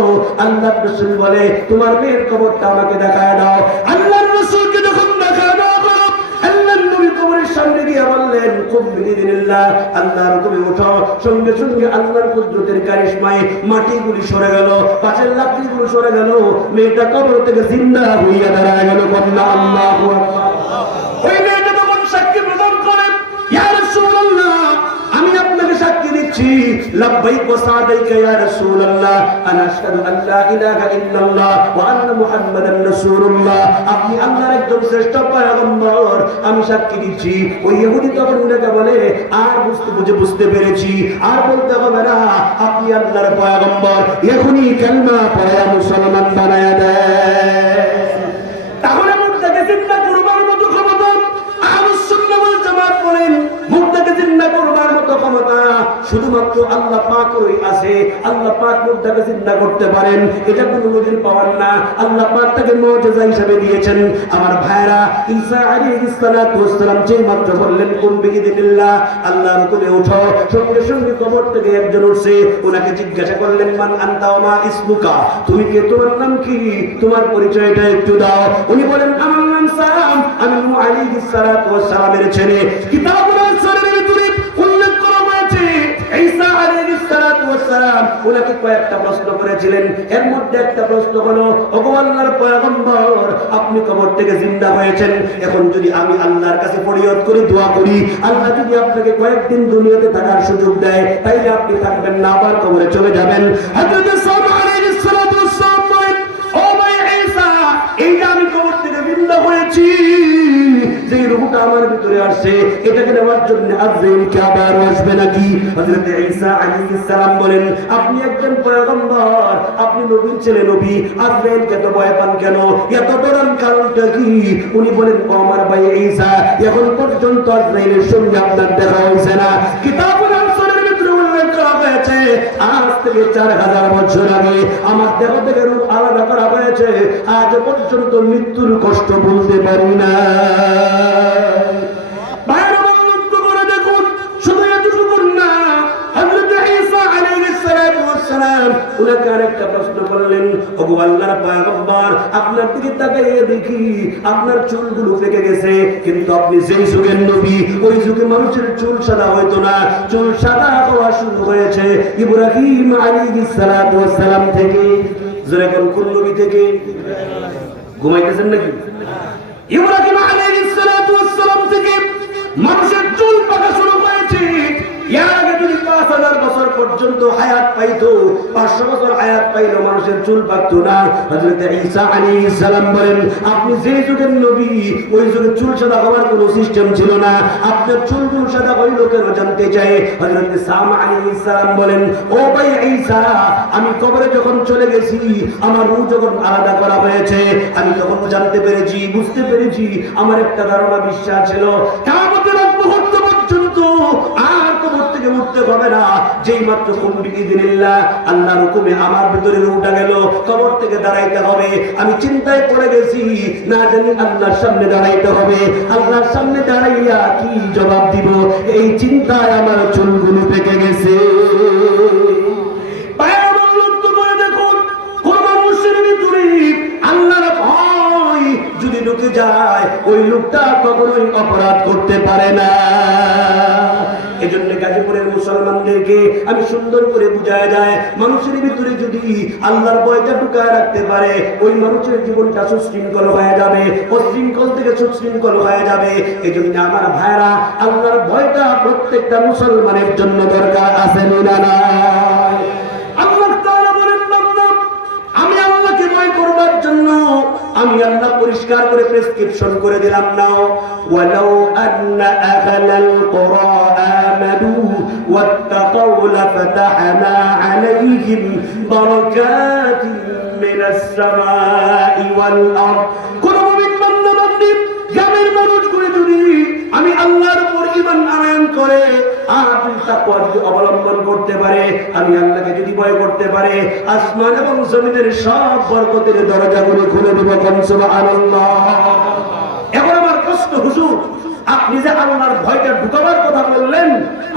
আল্লাহর রাসূল বলে, তোমার মেয়ের কবরটা আমাকে দেখায় দাও। আল্লাহর রাসূলকে যখন দেখায় দাও হলো, আল্লাহর নবী কবরের সামনে গিয়ে বললেন, কুম বিদিনিল্লাহ, আল্লাহর হুকুমে ওঠো। সঙ্গে সঙ্গে আল্লাহর কুদরতের কারিশমায় মাটিগুলি সরে গেল, পাশের লাকড়িগুলো সরে গেল, মেয়েটা কবর থেকে জিন্দা হইয়া দাঁড়ায় গেল। বলনা আল্লাহু আকবার। ওই মেয়েটা তখন সাক্ষী প্রদান করে, ইয়া রাসূলুল্লাহ, আমি আপনাকে সাক্ষী দিচ্ছি, লাব্বাইক ওয়া সাদাইকা ইয়া রাসূলুল্লাহ, আনা আশহাদু আন লা ইলাহা ইল্লাল্লাহ ওয়া আন্না মুহাম্মাদান রাসূলুল্লাহ, আপনি আল্লাহর একজন শ্রেষ্ঠ পয়গম্বর, আমি সাক্ষী দিচ্ছি। ওই ইহুদি তখন উনাকে বলে, আর বুঝতে পেরেছি, আর বলতে হবে না, আপনি আল্লাহর পয়গম্বর, এখনই কালিমা পড়ে মুসলমান বানায়া দেয়। তাহলে মুর্দাকে জিন্দা করবার মতো ক্ষমতা আহলুস সুন্নাহ ওয়াল জামাত বলেন, মুর্দাকে জিন্দা করবার মতো ক্ষমতা শুধুমাত্র আল্লাহ পাকেরই আছে। আল্লাহ পাক মুর্দাকে জিন্দা করতে পারেন, এটা কোনো নবীর পাওয়ার না, আল্লাহ পাক তাকে মুজিজা হিসেবে দিয়েছেন। আমার ভাইরা, ঈসা আলাইহিস সালাতু ওয়াস সালাম যেই মাত্র বললেন, কুম বিইদিনিল্লাহ, আল্লাহর হুকুমে ওঠো, সঙ্গে সঙ্গে কবর থেকে একজন উঠছে। ওনাকে জিজ্ঞাসা করলেন, মান আনতা ওয়া মা ইসমুকা, তুমি কে, তোমার নাম কি, তোমার পরিচয়টা একটু দাও। উনি বলেন, আমার নাম সালাম, আমি নূহ আলাইহিস সালাতু ওয়াস সালামের ছেলে। কিতাবুল আনসারের ভিতরে উল্লেখ করা হয়েছে ঈসা আলাইহিস সালাতু ওয়াস সালাম ওনাকে কয়েকটা প্রশ্ন করেছিলেন। এর মধ্যে একটা প্রশ্ন হলো, ওগো আল্লাহর পয়গম্বর, আপনি কবর থেকে জিন্দা হয়েছেন, এখন যদি আমি আল্লাহর কাছে ফরিয়াদ করি, দোয়া করি, আল্লাহ যদি আপনাকে কয়েকদিন দুনিয়াতে থাকার সুযোগ দেয়, তাইলে আপনি থাকবেন না, আবার কবরে চলে যাবেন। হযরত সালাম আলাইহিস সালাতু ওয়াস সালাম বলেন, ও ভাই ঈসা, এই যে আমি কবর থেকে জিন্দা হয়েছি, যে রূহটা আমার ভিতরে আসছে, এটাকে নেওয়ার জন্য আজরাইল কি আবার আসবে নাকি? হযরত ঈসা আলাইহিস সালাম বলেন, আপনি একজন পয়গম্বর, আপনি নবীর ছেলে, নবী, আজরাইলকে তো ভয় পান কেন, এত ডরার কারণটা কি? উনি বলেন, ও আমার ভাই ঈসা, এখন পর্যন্ত আজরাইলের সঙ্গে আপনার দেখা হয়েছে না। কিতাবুল আনসারের ভিতরে উল্লেখ করা হয়েছে, আজ থেকে 4000 বছর আগে আমার দেহ থেকে রূহ আলাদা করা হয়েছে, আজ পর্যন্ত মৃত্যুর কষ্ট বলতে পারি না। উনাকে আরেকটা প্রশ্ন করলেন, ওগো আল্লাহর পয়গম্বর, আপনার দিকে তাকাইয়ে দেখি আপনার চুলগুলো পেকে গেছে, কিন্তু আপনি যেই যুগের নবী, ওই যুগে মানুষের চুল সাদা হইতো না, চুল সাদা হওয়া শুরু হয়েছে ইব্রাহিম আলাইহিস সালাতু ওয়াস সালাম থেকে। যেরকম কোন নবী থেকে? ঘুমাইতেছেন নাকি? ইব্রাহিম আলাইহিস সালাতু ওয়াস সালাম থেকে মানুষের চুল পাকা শুরু হয়েছে। এর আগে যদি 5000 বছর পর্যন্ত হায়াত পাইতো, 500 বছর হায়াত পাইলো, মানুষের চুল পাকতো না। হযরত ঈসা আলাইহিস সালাম বলেন, আপনি যে যুগের নবী, ওই যুগে চুল সাদা হওয়ার কোনো সিস্টেম ছিল না। আপনার চুল সাদা হইল কেন জানতে চাই। হযরত সামা আলাইহিস সালাম বলেন, ও ভাই ঈসা, আমি কবরে যখন চলে গেছি, আমার রূহ যখন আলাদা করা হয়েছে, আমি তখন জানতে পেরেছি, বুঝতে পেরেছি, আমার একটা ধারণা বিশ্বাস ছিল, কিয়ামতের মুহূর্ত পর্যন্ত আর কবর থেকে উঠতে হবে না। যেই মাত্র বিইذنিল্লাহ আল্লাহর হুকুমে আমার ভিতরে রূহটা গেল, কবর থেকে দাঁড়াইতে হবে। আমি চিন্তায় পড়ে গেছি, না জানি আল্লাহর সামনে দাঁড়াইতে হবে, আল্লাহর সামনে দাঁড়াইয়া কি জবাব দিব, এই চিন্তায় আমার চুলগুলো পেকে গেছে। যদি ঢুকে যায়, ওই লোকটা কখনোই অপরাধ করতে পারে না। এজন্য গাজীপুরের মুসলমানদেরকে আমি সুন্দর করে বুঝায় যায়, মানুষের ভিতরে যদি আল্লাহর ভয়টা ঢুকায় রাখতে পারে, ওই মানুষের জীবনটা সুশৃঙ্খল হয়ে যাবে, অশৃঙ্খল থেকে সুশৃঙ্খল হয়ে যাবে। এজন্য আমার ভাইরা, আল্লাহর ভয়টা প্রত্যেকটা মুসলমানের জন্য দরকার আছে না নাই? আল্লাহ তাআলা বলেন, বান্দা, আমি আল্লাহকে ভয় করবার জন্য আমি আল্লাহ পরিষ্কার করে প্রেসক্রিপশন করে দিলাম। নাও, ওয়ালাউ আন্না আহলাল কুরা আমানু ওয়াত্তাকাউ লাফতাহনা আলাইহিম বারাকাতিন মিনাস সামাই ওয়াল আরদ। কোন মুমিন বান্দা বান্দি গ্রামের মানুষগুলো যদি আমি আল্লাহর উপর ঈমান আনয়ন করে আর তাকওয়া অবলম্বন করতে পারে, আমি আল্লাহকে যদি ভয় করতে পারে, আসমান এবং জমিনের সব বরকতের দরজাগুলো খুলে দেব। সুবহানাল্লাহ। এখন আমার প্রশ্ন, হুজুর, আপনি যে আল্লাহর ভয়টা ঢুকাবার কথা বললেন,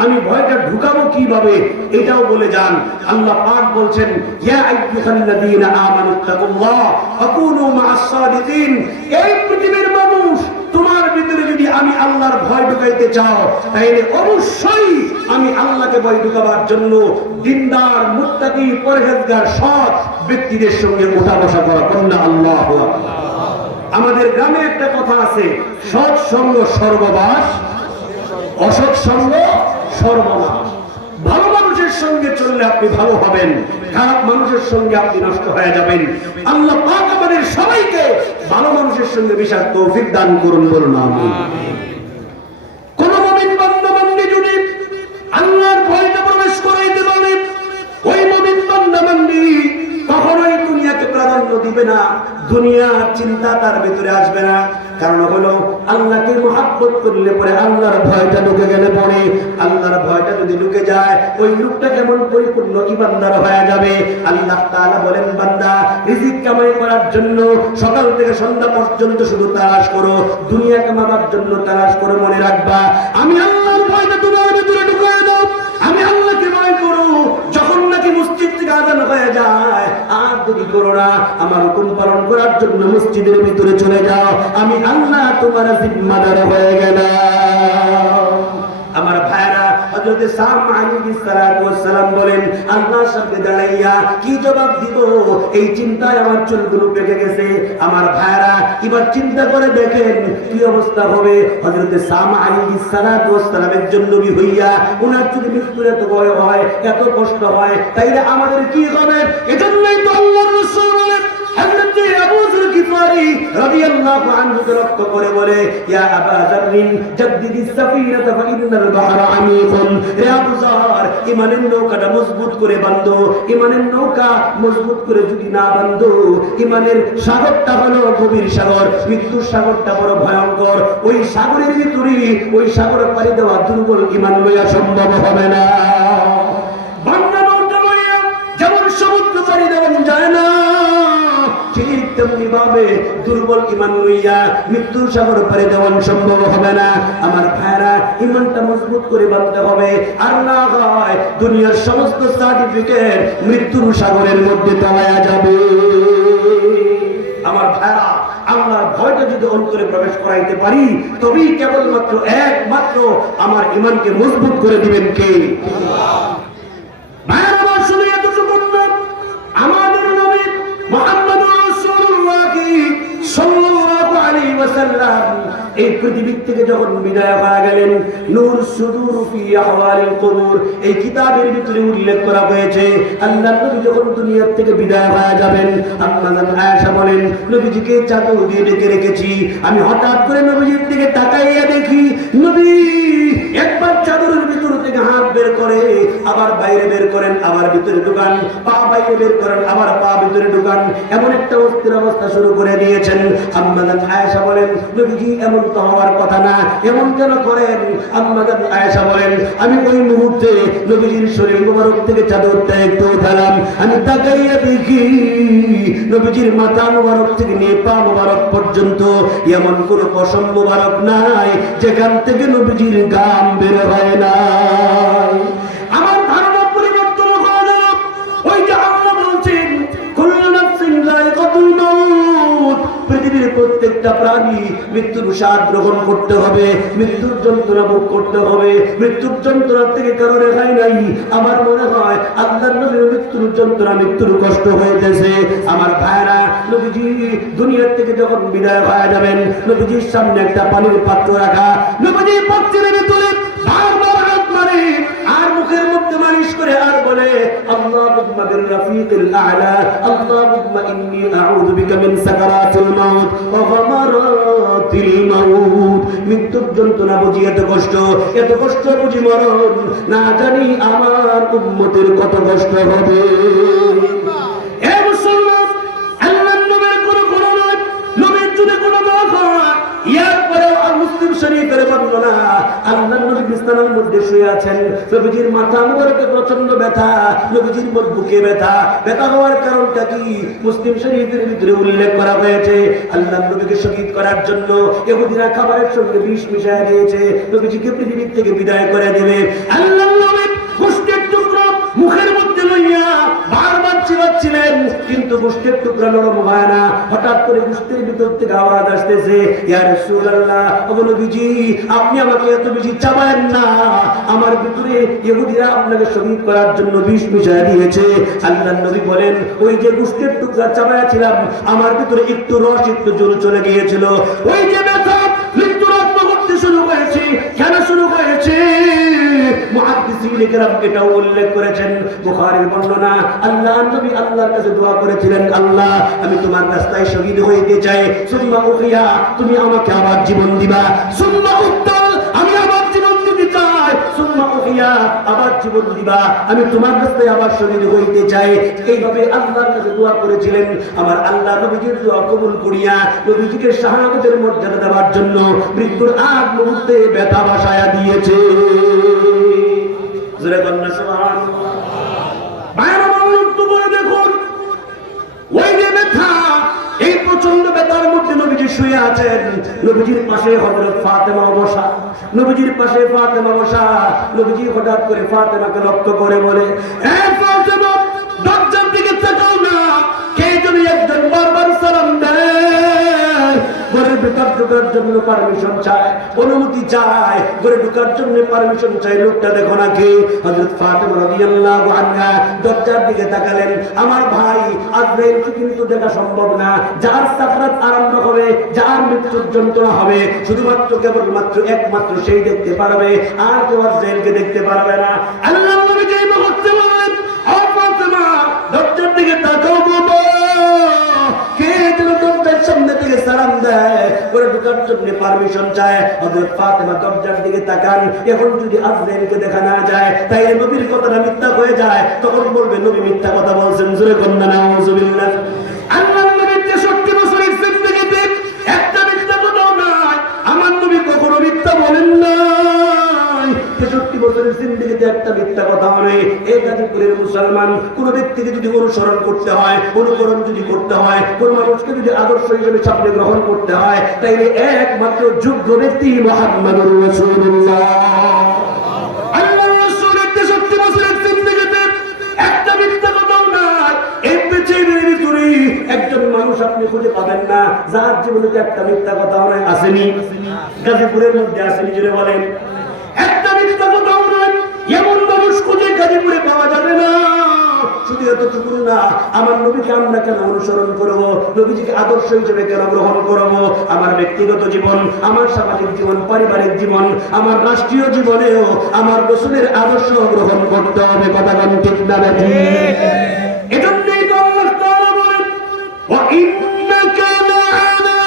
আমি ভয়টা ঢুকাবো কিভাবে এটাও বলে যান। আল্লাহ পাক বলছেন, ইয়া আইয়ুহাল্লাযীনা আমানুত্তাকুল্লাহ ওয়া কুনু মা'আস সাদিকিন। এই পৃথিবীর মানুষ, তোমার ভিতরে যদি আমি আল্লাহর ভয় ঢুকাইতে চাও, তাহলে অবশ্যই আমি আল্লাহকে ভয় ঢুকাবার জন্য দিনদার, মুত্তাকি, পরহেজগার, সৎ ব্যক্তিদের সঙ্গে উঠা বসা করা। কন্যা আল্লাহু আকবার। আমাদের গ্রামে একটা কথা আছে, সৎ সঙ্গ সর্ববাস, অসৎ সঙ্গ সর্বনাশ। ভালো মানুষের সঙ্গে চললে আপনি ভালো হবেন, খারাপ মানুষের সঙ্গে আপনি নষ্ট হয়ে যাবেন। আল্লাহ পাক আমাদের সবাইকে ভালো মানুষের সঙ্গে মিশার তৌফিক দান করুন, বলুন আমিন। কোন মুমিন বান্দা বান্দি যদি আল্লাহর ভয়টা প্রবেশ করাইতে পারে, ওই মুমিন বান্দা বান্দি কখনোই দুনিয়াকে প্রাধান্য দিবে না, দুনিয়ার চিন্তা তার ভিতরে আসবে না। কারণ হলো, আল্লাহকে মহব্বত করলে পরে আল্লাহর ভয়টা ঢুকে গেলে পরে, আল্লাহর ভয়টা যদি ঢুকে যায়, ওই লোকটা কেমন পরিপূর্ণ ঈমানদার হয়ে যাবে। আল্লাহ তাআলা বলেন, বান্দা, রিজিক কামাই করার জন্য সকাল থেকে সন্ধ্যা পর্যন্ত শুধু তালাশ করো, দুনিয়া কামাবার জন্য তালাশ করো। মনে রাখবা, আমি আল্লাহর ভয়টা তোমার ভিতরে ঢুকিয়ে দাও, আমি আল্লাহকে ভয় করো। যখন নাকি মসজিদ থেকে আযান হয়ে যায়, আর দেরি করো না, আমার হুকুম পালন করার জন্য মসজিদের ভিতরে চলে যাও, আমি আল্লাহ তোমার জিম্মাদার হয়ে গেলাম। আমার ভাইরা, হযরত সাম আলাইহিস সালাতু ওয়াস সালাম বলেন, আল্লাহর সামনে দাঁড়াইয়া কি জবাব দিব, এই চিন্তায় আমার চুলগুলো পেকে গেছে। আমার ভাইরা, এবার চিন্তা করে দেখেন কি অবস্থা হবে। হযরত সাম আলাইহিস সালাতু ওয়াস সালাম একজন নবী হইয়া ওনার যদি মৃত্যুর এত ভয় হয়, এত কষ্ট হয়, তাইলে আমাদের কি হবে? এজন্যই তো আল্লাহর রাসূল বলেন, হযরত আবু যর গিফারি রাদিয়াল্লাহু আনহু লক্ষ্য করে বলে, ইয়া আবা যাররিন জাদ্দিদিস সাফিনাতা ফা ইন্নাল বাহরা আমিকুন। হে আবু যর, ঈমানের নৌকাটা মজবুত করে বাঁধো। ঈমানের নৌকা মজবুত করে যদি না বাঁধো, ঈমানের সাগরটা হলো গভীর সাগর, মৃত্যুর সাগরটা বড় ভয়ঙ্কর। ওই সাগরের ভিতরে, ওই সাগরে পাড়ি দেওয়া দুর্বল ঈমান লইয়া সম্ভব হবে না। ভাঙা নৌকা লইয়া যেমন সমুদ্র পাড়ি দেওয়া যায় না, ঠিক তেমনি ভাবে দুর্বল ঈমান লইয়া মৃত্যুর সাগর পাড়ি দেওয়া সম্ভব হবে না। আমার ভাইরা, ঈমানটা মজবুত করে বাঁধতে হবে, আর না হয় দুনিয়ার সমস্ত সার্টিফিকেট মৃত্যুর সাগরের মধ্যে তলায়া যাবে। আমার ভাইরা, আল্লাহর ভয়টা যদি অন্তরে প্রবেশ করাইতে পারি, তবেই কেবলমাত্র একমাত্র আমার ঈমানকে মজবুত করে দিবেন কে? আল্লাহ। ভাইরা, আমার শুনে এতটুকু না, আমাদের নবী মুহাম্মদুর রাসূলুল্লাহ সাল্লাল্লাহু আলাইহি ওয়াসাল্লাম এই পৃথিবী থেকে যখন বিদায় হয়ে গেলেন, নূর সুদুর ফি আহওয়ালিল কবুর এই কিতাবের ভিতরে উল্লেখ করা হয়েছে আল্লাহর নবী যখন দুনিয়া থেকে বিদায় হয়ে যাবেন, আম্মা জান আয়েশা বলেন নবীজিকে চাদর দিয়ে ঢেকে রেখেছি, আমি হঠাৎ করে নবীজির দিকে তাকাইয়া দেখি নবী একবার চাদরের ভিতর থেকে হাত বের করে আবার বাইরে বের করেন, আবার ভিতরে ঢুকান, পা বাইরে বের করেন, আবার পা ভিতরে ঢুকান, এমন একটা অস্থির অবস্থা শুরু করে দিয়েছেন। আম্মা জান আয়েশা বলেন নবীজি এমন তো হওয়ার কথা না, এমন কেন করেন? আম্মা জান আয়েশা বলেন আমি ওই মুহূর্তে নবীজির শরীর মোবারক থেকে চাদরটা একটু উঠালাম, আমি তাকাইয়া দেখি নবীজির মাথা মোবারক থেকে নিয়ে পা মোবারক পর্যন্ত এমন কোন পশম মোবারক নাই যেখান থেকে নবীজির গাম বের হয় না। আমার ধারণা পরিবর্তন হয়ে গেল। ওই যে আল্লাহ বলছেন কুল্লু নাফসিন যায়িকাতুল মাউত, পৃথিবীর প্রত্যেকটা প্রাণী মৃত্যুর স্বাদ গ্রহণ করতে হবে, মৃত্যুর যন্ত্রণা ভোগ করতে হবে, মৃত্যুর যন্ত্রণা থেকে কারো রেহাই নাই। আমার মনে হয় আল্লাহর নবীর মৃত্যুর যন্ত্রণা, মৃত্যুর কষ্ট হইতেছে। আমার ভাইরা, নবীজি দুনিয়া থেকে যখন বিদায় হয়ে যাবেন, নবীজির সামনে একটা পানির পাত্র রাখা, নবীজি পাত্রের ভিতরে বারবার হাত মারে আর মুখের মধ্যে মালিশ করে আর বলে আল্লাহুম্মা বির রাফিকিল আ'লা, আল্লাহুম্মা ইন্নী আউযু বিকা মিন সাকারাতিল মাউত ওয়া গামারাতিল মাউত। মৃত্যুর যন্ত্রণা বুঝি এত কষ্ট বুঝি মরণ, না জানি আমার উম্মতের কত কষ্ট হবে। এ মুসলমান, আল্লাহর নবীর কোন গুণ নয়, নবীর যদি কোনো দোয়া হয় এরপরে মুসলিম শরীফের বর্ণনা আল্লাহর নবী বিছানার মধ্যে শুয়ে আছেন, নবীজির মাথা মুবারকে প্রচন্ড ব্যথা, নবীজির বুকে ব্যথা হওয়ার কারণটা কি মুসলিম শরীফের ভিতরে উল্লেখ করা হয়েছে। আল্লাহর নবীকে শহীদ করার জন্য ইহুদিরা খাবারের সঙ্গে বিষ মিশিয়ে দিয়েছে, নবীজিকে পৃথিবী থেকে বিদায় করে দেবে। আল্লাহর নবী গোশতের টুকরো মুখের মধ্যে লইয়া বারবার চিবাচ্ছিলেন, কিন্তু গোশতের টুকরা নরম হয় না। হঠাৎ করে গোশতের ভিতর থেকে আওয়াজ আসতেছে, ইয়া রাসূলুল্লাহ, ওগো নবীজি আপনি আমাকে এত বেশি চাবায়েন না, আমার ভিতরে ইহুদিরা আপনাকে শহীদ করার জন্য বিষ মিশিয়ে দিয়েছে। আল্লাহর নবী বলেন ওই যে গোশতের টুকরা চাবায়াছিলাম আমার ভিতরে একটু রস, একটু জল চলে গিয়েছিল, ওই যে ব্যথা মৃত্যুর আত্ম করতে শুরু হয়েছে। কেন শুরু হয়েছে? মুহাদ্দিসিনে কেরাম এটাও উল্লেখ করেছেন, বুখারীর বর্ণনা, আল্লাহর নবী আল্লাহর কাছে দোয়া করেছিলেন, আল্লাহ আমি তোমার রাস্তায় শহীদ হইতে চাই, সুম্মা উহিয়া তুমি আমাকে আবার জীবন দিবা, সুম্মা উত্তাল আমি আবার জীবন দিতে চাই, সুম্মা উহিয়া আবার জীবন দিবা, আমি তোমার রাস্তায় আবার শহীদ হইতে চাই। এইভাবে আল্লাহর কাছে দোয়া করেছিলেন। আমার আল্লাহ নবীজির দোয়া কবুল করিয়া নবীজিকে শাহাদাতের মর্যাদা দেওয়ার জন্য মৃত্যুর আগ মুহূর্তে ব্যথা বাসায়া দিয়েছে। জোরে কন্যা সুবহানাল্লাহ। বাইরে মনোযোগ করে দেখুন, ওই যে ব্যথা, এই প্রচন্ড ব্যথার মধ্যে নবীজি শুয়ে আছেন, নবীজির পাশে হযরত ফাতেমা বসা, নবীজির পাশে ফাতেমা বসা। নবীজি হঠাৎ করে ফাতেমাকে লক্ষ্য করে বলে, এ ফাতেমা দরজার দিকে তাকাও না, কে যেন একজন বারবার সালাম দেয়। ঘরের ভিতর ঢোকার জন্য পারমিশন চায়, অনুমতি চায়, ঘরে ঢোকার জন্য পারমিশন চাই, লোকটা দেখো না কে? হযরত ফাতেমা রাদিয়াল্লাহু আনহা দরজার দিকে তাকালেন। আমার ভাই আজরাইলকে কিন্তু দেখা সম্ভব না, যার সাকরাত আরম্ভ হবে, যার মৃত্যুর যন্ত্রণা হবে, শুধুমাত্র কেবলমাত্র একমাত্র সেই দেখতে পারবে, আর কেউ আজরাইলকে দেখতে পারবে না। আল্লাহর নবী যেই মুহূর্তে বলেন, ও ফাতেমা দরজার দিকে তাকাও বাবা, কে যেন দরজার সামনে থেকে সালাম দেয়, ঘরে ঢোকার জন্য পারমিশন চায়। হযরত ফাতেমা দরজার দিকে তাকান, এখন যদি আজরাইলকে দেখা না যায় তাইলে নবীর কথাটা মিথ্যা হয়ে যায়, তখন বলবে নবী মিথ্যা কথা বলছেন। জোরে কন্যা নাউযুবিল্লাহ। আল্লাহর নবীর 63 বছরের জিন্দেগিতে একটা মিথ্যা কথাও নাই, আমার নবী কখনো মিথ্যা বলেন নাই। 63 বছরের জিন্দেগিতে একটা মিথ্যা কথা নেই। এই গাজীপুরের মুসলমান কোন ব্যক্তিকে যদি অনুসরণ করতে হয়, অনুকরণ যদি করতে হয়, কোন মানুষকে যদি আদর্শ হিসেবে সামনে গ্রহণ করতে হয়, তাইলে একমাত্র যোগ্য ব্যক্তি মুহাম্মদুর রাসূলুল্লাহ। আল্লাহর রাসূলের 63 বছরের জিন্দেগিতে একটা মিথ্যা কথাও নাই। এই পৃথিবীর ভিতরে একজন মানুষ আপনি খুঁজে পাবেন না যার জীবনে একটা মিথ্যা কথাও নাই। আসেনি? গাজীপুরের মধ্যে আসেনি? জুড়ে বলেন। একটা মিথ্যা কথাও নাই এমন মানুষ খুঁজে গাজীপুরে পাওয়া যাবে না। শুধু এতটুকু না, আমার নবীকে আমরা কেন অনুসরণ করব, নবীজিকে আদর্শ হিসেবে কেন গ্রহণ করব? আমার ব্যক্তিগত জীবন, আমার সামাজিক জীবন, পারিবারিক জীবন, আমার রাষ্ট্রীয় জীবনেও আমার রাসূলের আদর্শ গ্রহণ করতে হবে। কথা বলেন ঠিক না বেঠিক? এজন্যই তো আল্লাহ তাআলা বলেন ওয়া ইন্নাকা লা'আলা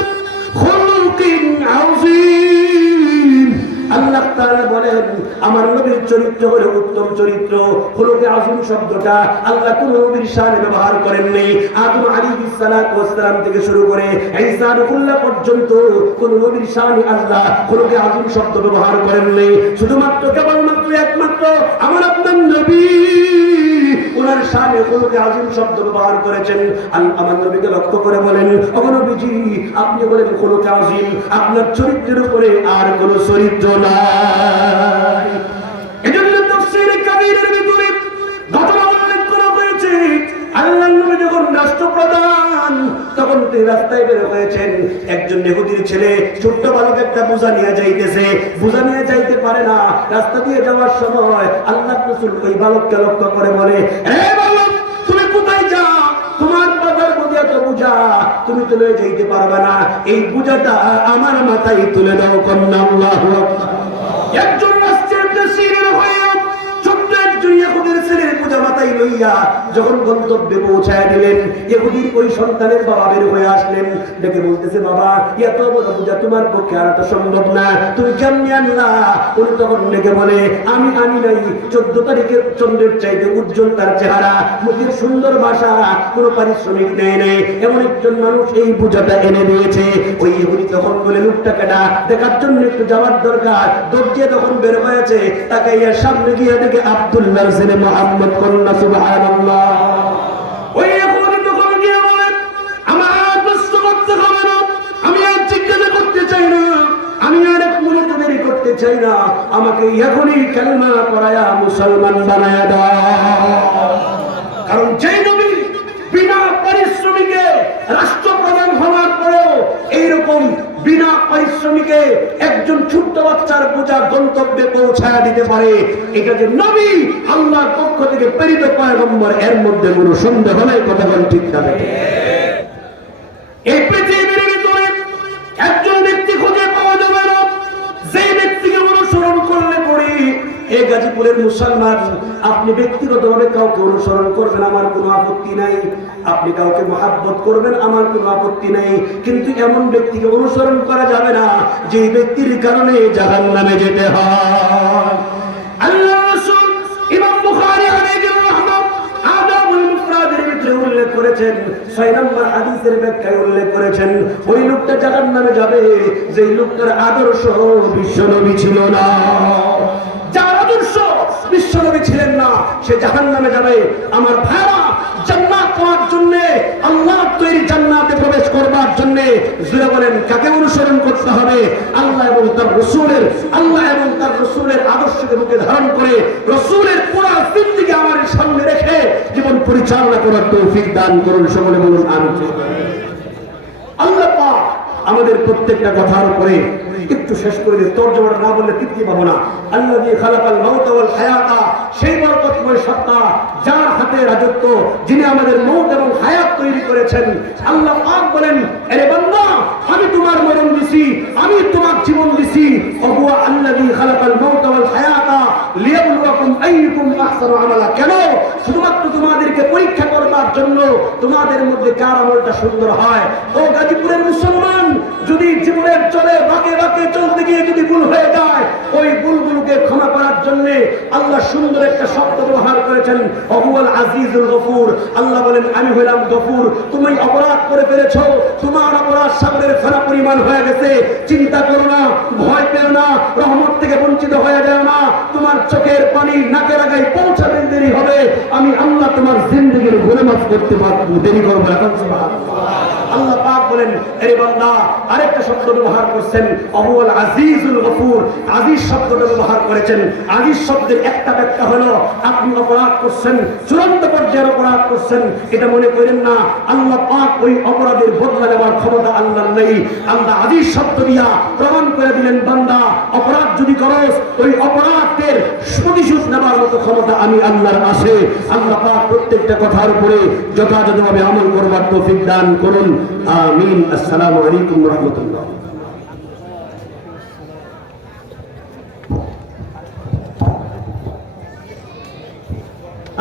খুলুকিন আযীম। আল্লাহ তাআলা বলেন আমার নবীর চরিত্র হলো উত্তম চরিত্র। খুলুকে আযীম শব্দটা আল্লাহ কোন নবীর শানে ব্যবহার করেননি। আদম আলাইহিস সালাতু ওয়াস সালাম থেকে শুরু করে ঈসা রূহুল্লাহ পর্যন্ত কোন নবীর শানে আল্লাহ খুলুকে আযীম শব্দ ব্যবহার করেননি। শুধুমাত্র কেবলমাত্র একমাত্র আমার আপনার নবী ওনার শানে খুলুকে আযীম শব্দ ব্যবহার করেছেন। আমার নবীকে লক্ষ্য করে বলেন, ওগো নবীজি আপনি বলেন খুলুকে আযীম, আপনার চরিত্রের উপরে আর কোন চরিত্র নাই। এজন্য তাফসীরে কাবীরের ভিতরে ঘটনা উল্লেখ করা হয়েছে, আল্লাহর নবী যখন রাষ্ট্রপ্রধান তখন তিনি রাস্তায় বের হয়েছেন। একজন ইহুদির ছেলে ছোট্ট বালক একটা বোঝা নিয়ে যাইতেছে, বোঝা নিয়ে যাইতে পারে না। রাস্তা দিয়ে যাওয়ার সময় আল্লাহর রাসূল ওই বালককে লক্ষ্য করে বলে, হে বালক তুমি কোথায় যাও? তোমার বাবার বোঝা তো বোঝা, তুমি তুলে যাইতে পারবে না, এই বোঝাটা আমার মাথায় তুলে দাও। কন্যা আল্লাহু আকবার। একজন রাষ্ট্রের প্রেসিডেন্ট হয়ে ছোট্ট একজন ইহুদির ছেলের বোঝা মাথায় লইয়া যখন গন্তব্যে পৌঁছায় দিলেন, ইহুদির ওই সন্তানের বাবা বের হয়ে আসলেন, ডেকে বলতেছে, বাবা এত বড় বোঝা তোমার পক্ষে আনাটা সম্ভব না, তুমি কেমনে আনলা? উনি তখন ডেকে বলে, আমি আনি নাই, 14 তারিখের চন্দ্রের চাইতে উজ্জ্বল তার চেহারা, মুখের সুন্দর ভাষা, কোনো পারিশ্রমিক নেয় নাই, এমন একজন মানুষ এই বোঝাটা এনে দিয়েছে। ওই ইহুদি তখন বলে, লোকটা কেডা, দেখার জন্য একটু যাওয়ার দরকার। দরজিয়া তখন বের হয়েছে, তাকাইয়া সামনে গিয়ে দেখে আব্দুল্লাহর ছেলে মুহাম্মদ। কন্যা সুবহানাল্লাহ। ওই ইহুদি তখন গিয়ে বলে, আমার প্রশ্ন করতে হবে না, আমি আর জিজ্ঞাসা করতে চাই না, আমি আর এক মুহূর্ত দেরি করতে চাই না, আমাকে এখনই কালেমা পড়ায়া মুসলমান বানায়া দাও। কারণ যে নবী বিনা পারিশ্রমিকে রাষ্ট্রপ্রধান হওয়ার পরেও এইরকম বিনা পারিশ্রমিকে একজন ছোট্ট বাচ্চার বোঝা গন্তব্যে পৌঁছায় দিতে পারে, এটা যে নবী আল্লাহর পক্ষ থেকে প্রেরিত পয়গম্বর, এর মধ্যে কোনো সন্দেহ নাই। কথা বলেন ঠিক না? এই পৃথিবীর ভিতরে একজন ব্যক্তি খুঁজে পাওয়া যাবে না যে ব্যক্তিকে অনুসরণ করলে পরে এই গাজীপুরের মুসলমান, আপনি ব্যক্তিগতভাবে কাউকে অনুসরণ করবেন, আমার কোনো আপত্তি নাই, আপনি কাউকে মহাব্বত করবেন, আমার কোনো আপত্তি নাই, কিন্তু এমন ব্যক্তিকে অনুসরণ করা যাবে না যে ব্যক্তির কারণে জাহান্নামে যেতে হয়। আল্লাহ রাসূল ইমাম বুখারী আলাইহির রাহমাত আদাবুল মুফরাদের ভিতরে উল্লেখ করেছেন, 6 নম্বর হাদিসের ব্যাখ্যায় উল্লেখ করেছেন, ওই লোকটা জাহান্নামে যাবে যে লোকটার আদর্শ বিশ্বনবী ছিল না। যার আদর্শ বিশ্বনবী ছিলেন না সে জাহান্নামে যাবে। আমার ভাইরা, জান্নাত পাওয়ার জন্য, আল্লাহর তৈরি জান্নাতে প্রবেশ করবার জন্য জোরে বলেন কাকে অনুসরণ করতে হবে? আল্লাহ এবং তার রাসূলের, আল্লাহ এবং তার রাসূলের আদর্শকে বুকে ধারণ করে রাসূলের পুরো জিন্দেগি আমার সামনে রেখে জীবন পরিচালনা করার তৌফিক দান করুন। সকলে বলুন আমিন। আল্লাহ পাক আমাদের প্রত্যেকটা কথার উপরে একটু শেষ করে দিয়ে তর্জমাটা না বললে তৃপ্তি পাবো না। আল্লাযী খালাকাল মাউতা ওয়াল হায়াতা, সেই বরকতময় সত্তা যার হাতে রাজত্ব, যিনি আমাদের মৌত এবং হায়াত তৈরি করেছেন। আল্লাহ পাক বলেন, আরে বান্দা আমি তোমার মরণ দিছি, আমি তোমার জীবন দিছি। ওয়া আল্লাযী খালাকাল মাউতা ওয়াল হায়াতা লিয়াবলুয়াকুম আইয়ুকুম আহসানু আমালা। কেন? শুধুমাত্র তোমাদেরকে পরীক্ষা করবার জন্য, তোমাদের মধ্যে কার আমলটা সুন্দর হয়। ও গাজীপুরের মুসলমান, যদি জীবনের চলে বাঁকে বাঁকে চলতে গিয়ে যদি ভুল হয়ে যায়, ওই ভুলগুলোকে ক্ষমা করার জন্য আল্লাহ সুন্দর একটা শব্দ ব্যবহার করেছেন, হুয়াল আজিজুল গফুর। আল্লাহ বলেন আমি হইলাম গফুর। তুমি অপরাধ করে ফেলেছো, তোমার অপরাধ সাগরের ফেনা পরিমাণ হয়ে গেছে, চিন্তা করো না, ভয় পেও না, রহমত থেকে বঞ্চিত হয়ে যাও না, তোমার চোখের পানি নাকের আগায় পৌঁছাতে দেরি হবে, আমি আল্লাহ তোমার জিন্দেগির গুনাহ মাফ করতে পারবো, দেরি করবো না। আল্লাহ পাক বলেন, আরে বান্দা আরেকটা শব্দ ব্যবহার করছেন, আহুয়াল আজিজুল গফুর, আজিজ শব্দটা ব্যবহার করেছেন। আজিজ শব্দের একটা ব্যাখ্যা হলো আপনি অপরাধ করছেন, চূড়ান্ত পর্যায়ের অপরাধ করছেন, এটা মনে করেন না আল্লাহ পাক ওই অপরাধের বদলা নেওয়ার ক্ষমতা আল্লাহর নেই। আল্লাহ আজিজ শব্দ দিয়া প্রমাণ করে দিলেন, বান্দা অপরাধ যদি করস ওই অপরাধের প্রতিশোধ নেওয়ার মতো ক্ষমতা আমি আল্লাহর আছে। আল্লাহ পাক প্রত্যেকটা কথার উপরে যথাযথভাবে আমল করবার তৌফিক দান করুন, আমিন। আসসালামু আলাইকুম ওয়া রাহমাতুল্লাহ।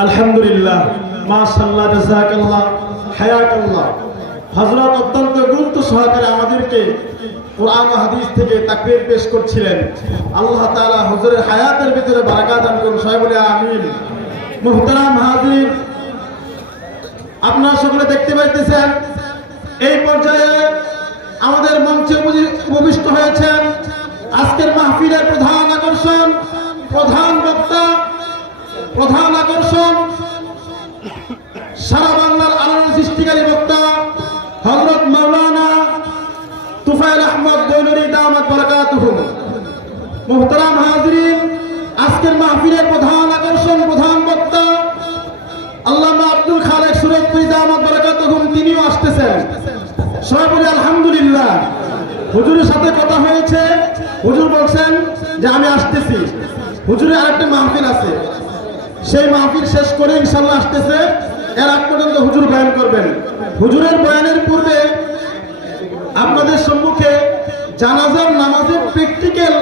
আলহামদুলিল্লাহ, মাশাআল্লাহ, জাযাকাল্লাহ, হায়াকাল্লাহ। হযরত অত্যন্ত গুরুত্ব সহকারে আমাদেরকে কোরআন ও হাদিস থেকে তাকবীর পেশ করছিলেন। আল্লাহ তাআলা হুজুরের হায়াতের ভিতরে বারাকাত দান করুন, সবাই বলে আমিন। মুহতারাম হাজির, আপনারা সকলে দেখতে পাইতেছেন এই পর্যায়ে আমাদের মঞ্চে উপবিষ্ট হয়েছেন আজকের মাহফিলের প্রধান আকর্ষণ, প্রধান বক্তা, প্রধান আকর্ষণ, সারা বাংলার আলোড়ন সৃষ্টিকারী বক্তা হযরত মাওলানা তুফাইল আহমদ দৌলুরী দামাত বারাকাতুহু। মুহতারাম হাজিরিন, আজকের মাহফিলের প্রধান আকর্ষণ, প্রধান বক্তা আল্লামা আব্দুল খালেক সুরতপুরী দামাত বারাকাতুহু, তিনিও আসতেছেন। সবাই বলি আলহামদুলিল্লাহ। হুজুরের সাথে কথা হয়েছে, হুজুর বলছেন যে আমি আসতেছি। হুজুরের আরেকটা মাহফিল আছে, সেই মাহফিল শেষ করে ইনশাআল্লাহ আসতেছে। এর আগ পর্যন্ত হুজুর বয়ান করবেন। হুজুরের বয়ানের পূর্বে আপনাদের সম্মুখে জানাজার নামাজের প্র্যাকটিক্যাল